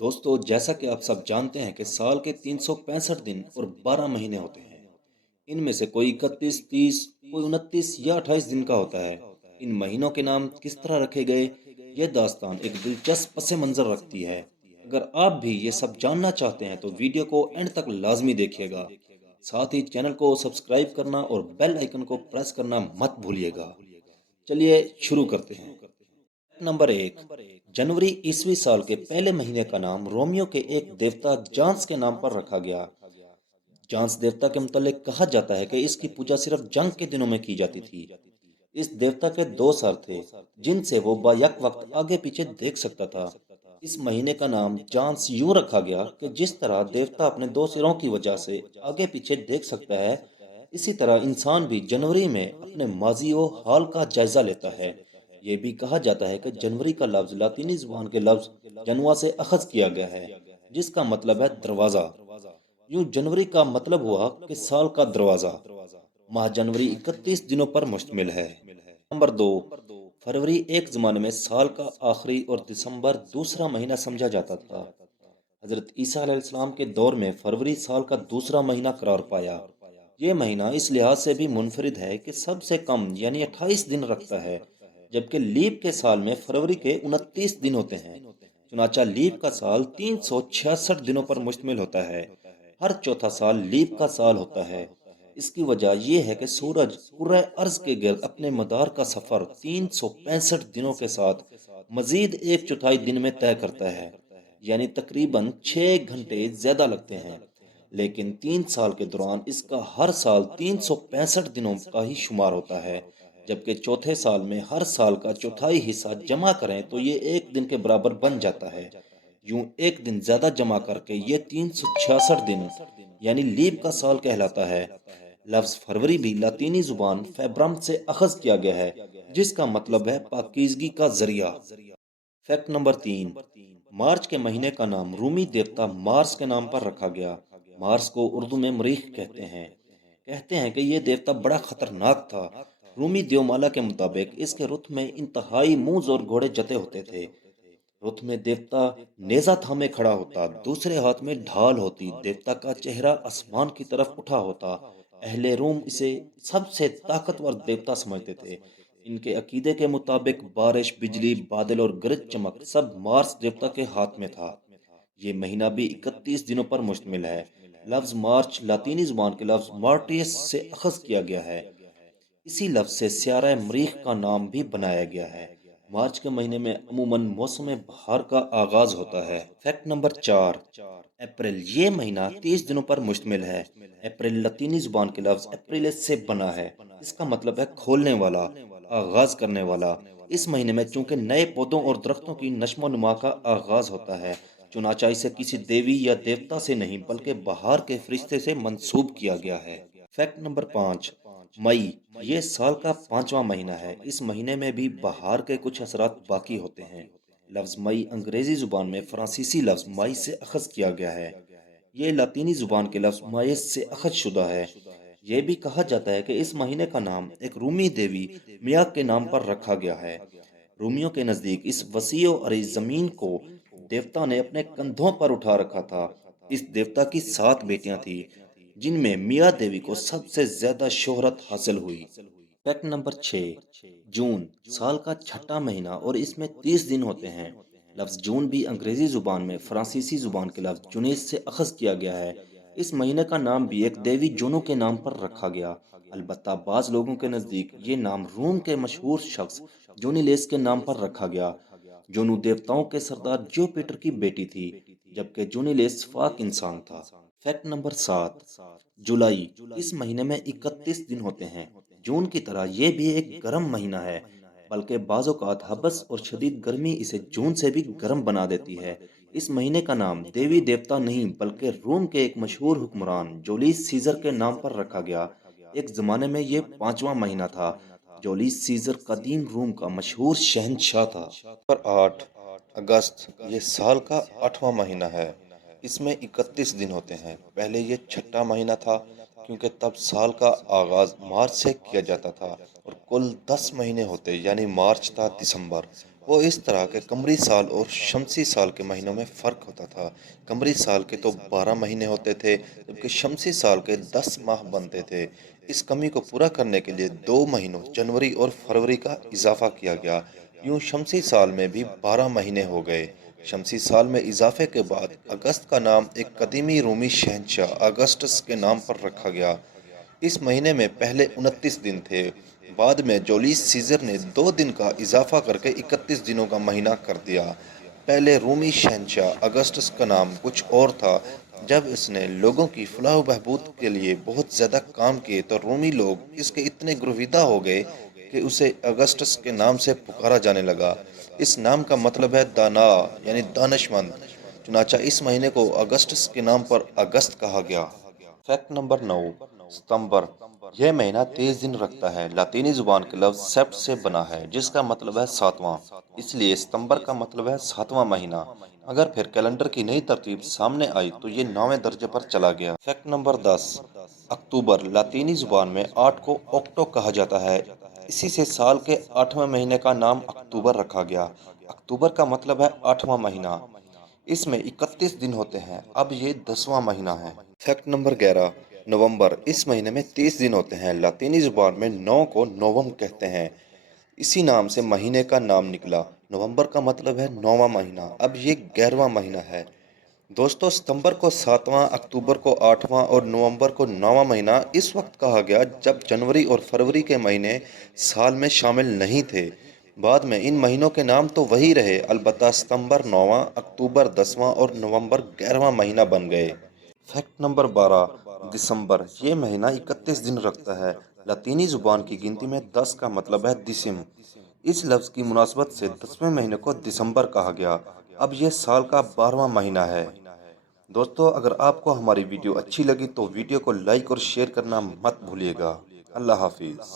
دوستو، جیسا کہ آپ سب جانتے ہیں کہ سال کے 365 دن اور 12 مہینے ہوتے ہیں۔ ان میں سے کوئی 31، 30، کوئی 29 یا 28 دن کا ہوتا ہے۔ ان مہینوں کے نام کس طرح رکھے گئے، یہ داستان ایک دلچسپ پس منظر رکھتی ہے۔ اگر آپ بھی یہ سب جاننا چاہتے ہیں تو ویڈیو کو اینڈ تک لازمی دیکھیے گا۔ ساتھ ہی چینل کو سبسکرائب کرنا اور بیل آئیکن کو پریس کرنا مت بھولیے گا۔ چلیے شروع کرتے ہیں۔ نمبر 1، جنوری عیسوی سال کے پہلے مہینے کا نام رومیو کے ایک دیوتا جانس کے نام پر رکھا گیا۔ جانس دیوتا کے متعلق کہا جاتا ہے کہ اس کی پوجا صرف جنگ کے دنوں میں کی جاتی تھی۔ اس دیوتا کے دو سر تھے جن سے وہ با یک وقت آگے پیچھے دیکھ سکتا تھا۔ اس مہینے کا نام جانس یوں رکھا گیا کہ جس طرح دیوتا اپنے دو سروں کی وجہ سے آگے پیچھے دیکھ سکتا ہے، اسی طرح انسان بھی جنوری میں اپنے ماضی و حال کا جائزہ لیتا ہے۔ یہ بھی کہا جاتا ہے کہ جنوری کا لفظ لاطینی زبان کے لفظ جنوا سے اخذ کیا گیا ہے، جس کا مطلب ہے دروازہ۔ یوں جنوری کا مطلب ہوا کہ سال کا دروازہ۔ ماہ جنوری 31 دنوں پر مشتمل ہے۔ نمبر 2، فروری ایک زمانے میں سال کا آخری اور دسمبر دوسرا مہینہ سمجھا جاتا تھا۔ حضرت عیسیٰ علیہ السلام کے دور میں فروری سال کا دوسرا مہینہ قرار پایا۔ یہ مہینہ اس لحاظ سے بھی منفرد ہے کہ سب سے کم یعنی 28 دن رکھتا ہے، جبکہ لیپ کے سال میں فروری کے 29 دن ہوتے ہیں۔ چنانچہ لیپ کا سال 366 دنوں پر مشتمل ہوتا ہے۔ ہر چوتھا سال لیپ کا سال ہوتا ہے۔ اس کی وجہ یہ ہے کہ سورج کرۂ ارض کے گرد اپنے مدار کا سفر 365 دنوں کے ساتھ مزید ایک چوتھائی دن میں طے کرتا ہے، یعنی تقریباً 6 گھنٹے زیادہ لگتے ہیں۔ لیکن 3 سال کے دوران اس کا ہر سال 365 دنوں کا ہی شمار ہوتا ہے، جبکہ چوتھے سال میں ہر سال کا چوتھائی حصہ جمع کریں تو یہ ایک دن کے برابر بن جاتا ہے۔ یوں ایک دن زیادہ جمع کر کے یہ 366 دن یعنی لیپ کا سال کہلاتا ہے۔ لفظ فروری بھی لاطینی زبان فیبرم سے اخذ کیا گیا ہے، جس کا مطلب ہے پاکیزگی کا ذریعہ۔ فیکٹ نمبر 3، مارچ کے مہینے کا نام رومی دیوتا مارس کے نام پر رکھا گیا۔ مارس کو اردو میں مریخ کہتے ہیں کہ یہ دیوتا بڑا خطرناک تھا۔ رومی دیومالا کے مطابق اس کے رتھ میں انتہائی موز اور گھوڑے جتے ہوتے تھے۔ رتھ میں دیوتا نیزہ تھامے کھڑا ہوتا، دوسرے ہاتھ میں ڈھال ہوتی، دیوتا کا چہرہ آسمان کی طرف اٹھا ہوتا۔ اہل روم اسے سب سے طاقتور دیوتا سمجھتے تھے۔ ان کے عقیدے کے مطابق بارش، بجلی، بادل اور گرج چمک سب مارس دیوتا کے ہاتھ میں تھا۔ یہ مہینہ بھی 31 دنوں پر مشتمل ہے۔ لفظ مارچ لاطینی زبان کے لفظ مارٹیس سے اخذ کیا گیا ہے۔ اسی لفظ سے سیارہ مریخ کا نام بھی بنایا گیا ہے۔ مارچ کے مہینے میں عموماً موسم بہار کا آغاز ہوتا ہے۔ فیکٹ نمبر 4، اپریل یہ مہینہ 30 دنوں پر مشتمل ہے۔ اپریل لاطینی زبان کے لفظ اپریلس سے بنا ہے۔ اس کا مطلب ہے کھولنے والا، آغاز کرنے والا۔ اس مہینے میں چونکہ نئے پودوں اور درختوں کی نشو و نما کا آغاز ہوتا ہے، چنانچہ اسے کسی دیوی یا دیوتا سے نہیں بلکہ بہار کے فرشتے سے منسوب کیا گیا ہے۔ فیکٹ نمبر 5، مئی یہ سال کا 5واں مہینہ ہے۔ اس مہینے میں بھی بہار کے کچھ اثرات باقی ہوتے ہیں۔ لفظ مئی انگریزی زبان میں فرانسیسی لفظ مائی سے اخذ کیا گیا ہے۔ یہ لاطینی زبان کے لفظ مائس سے اخذ شدہ ہے۔ یہ بھی کہا جاتا ہے کہ اس مہینے کا نام ایک رومی دیوی میا کے نام پر رکھا گیا ہے۔ رومیوں کے نزدیک اس وسیع و عریض زمین کو دیوتا نے اپنے کندھوں پر اٹھا رکھا تھا۔ اس دیوتا کی 7 بیٹیاں تھیں، جن میں میا دیوی کو سب سے زیادہ شہرت حاصل ہوئی۔ فیکٹ نمبر 6، جون سال کا 6واں مہینہ اور اس میں 30 دن ہوتے ہیں۔ لفظ جون بھی انگریزی زبان میں فرانسیسی زبان کے لفظ جونیس سے اخذ کیا گیا ہے۔ اس مہینے کا نام بھی ایک دیوی جونو کے نام پر رکھا گیا۔ البتہ بعض لوگوں کے نزدیک یہ نام روم کے مشہور شخص جونیلیس کے نام پر رکھا گیا۔ جونو دیوتاؤں کے سردار جوپیٹر کی بیٹی تھی، جبکہ جونیلیس پاک انسان تھا۔ فیکٹ نمبر 7، جولائی اس مہینے میں 31 دن ہوتے ہیں۔ جون کی طرح یہ بھی ایک گرم مہینہ ہے، بلکہ بعض اوقات حبس اور شدید گرمی اسے جون سے بھی گرم بنا دیتی ہے۔ اس مہینے کا نام دیوی دیوتا نہیں بلکہ روم کے ایک مشہور حکمران جولیس سیزر کے نام پر رکھا گیا۔ ایک زمانے میں یہ 5واں مہینہ تھا۔ جولیس سیزر قدیم روم کا مشہور شہنشاہ تھا۔ نمبر 8، اگست یہ سال کا 8واں مہینہ ہے۔ اس میں 31 دن ہوتے ہیں۔ پہلے یہ 6واں مہینہ تھا کیونکہ تب سال کا آغاز مارچ سے کیا جاتا تھا اور کل 10 مہینے ہوتے یعنی مارچ تا دسمبر۔ وہ اس طرح کہ قمری سال اور شمسی سال کے مہینوں میں فرق ہوتا تھا۔ قمری سال کے تو 12 مہینے ہوتے تھے، جبکہ شمسی سال کے 10 ماہ بنتے تھے۔ اس کمی کو پورا کرنے کے لیے 2 مہینوں جنوری اور فروری کا اضافہ کیا گیا۔ یوں شمسی سال میں بھی 12 مہینے ہو گئے۔ شمسی سال میں اضافے کے بعد اگست کا نام ایک قدیمی رومی شہنشاہ اگسٹس کے نام پر رکھا گیا۔ اس مہینے میں پہلے 29 دن تھے، بعد میں جولیس سیزر نے 2 دن کا اضافہ کر کے 31 دنوں کا مہینہ کر دیا۔ پہلے رومی شہنشاہ اگسٹس کا نام کچھ اور تھا۔ جب اس نے لوگوں کی فلاح و بہبود کے لیے بہت زیادہ کام کیے تو رومی لوگ اس کے اتنے گرویدہ ہو گئے کہ اسے اگسٹس کے نام سے پکارا جانے لگا۔ اس نام کا مطلب ہے دانا یعنی دانش مند، چنانچہ اس مہینے کو اگسٹس کے نام پر اگست کہا گیا۔ فیکٹ نمبر 9، ستمبر۔ یہ مہینہ 23 دن رکھتا ہے۔ لاطینی زبان کے لفظ سیپٹ سے بنا ہے، جس کا مطلب ہے 7واں، اس لیے ستمبر کا مطلب ہے 7واں مہینہ۔ اگر پھر کیلنڈر کی نئی ترتیب سامنے آئی تو یہ 9ویں درجے پر چلا گیا۔ فیکٹ نمبر 10، اکتوبر۔ لاطینی زبان میں 8 کو اوکٹو کہا جاتا ہے، اسی سے سال کے 8ویں مہینے کا نام اکتوبر رکھا گیا۔ اکتوبر کا مطلب ہے 8واں مہینہ، اس میں 31 دن ہوتے ہیں، اب یہ 10واں مہینہ ہے۔ فیکٹ نمبر 11، نومبر۔ اس مہینے میں 30 دن ہوتے ہیں۔ لاطینی زبان میں 9 کو نوم کہتے ہیں، اسی نام سے مہینے کا نام نکلا۔ نومبر کا مطلب ہے 9واں مہینہ، اب یہ 11واں مہینہ ہے۔ دوستو، ستمبر کو 7واں، اکتوبر کو 8واں اور نومبر کو 9واں مہینہ اس وقت کہا گیا جب جنوری اور فروری کے مہینے سال میں شامل نہیں تھے۔ بعد میں ان مہینوں کے نام تو وہی رہے، البتہ ستمبر 9واں، اکتوبر 10واں اور نومبر 11واں مہینہ بن گئے۔ فیکٹ نمبر 12، دسمبر۔ یہ مہینہ 31 دن رکھتا ہے۔ لاطینی زبان کی گنتی میں 10 کا مطلب ہے دسم۔ اس لفظ کی مناسبت سے 10ویں مہینے کو دسمبر کہا گیا۔ اب یہ سال کا 12واں مہینہ ہے۔ دوستو، اگر آپ کو ہماری ویڈیو اچھی لگی تو ویڈیو کو لائک اور شیئر کرنا مت بھولیے گا۔ اللہ حافظ۔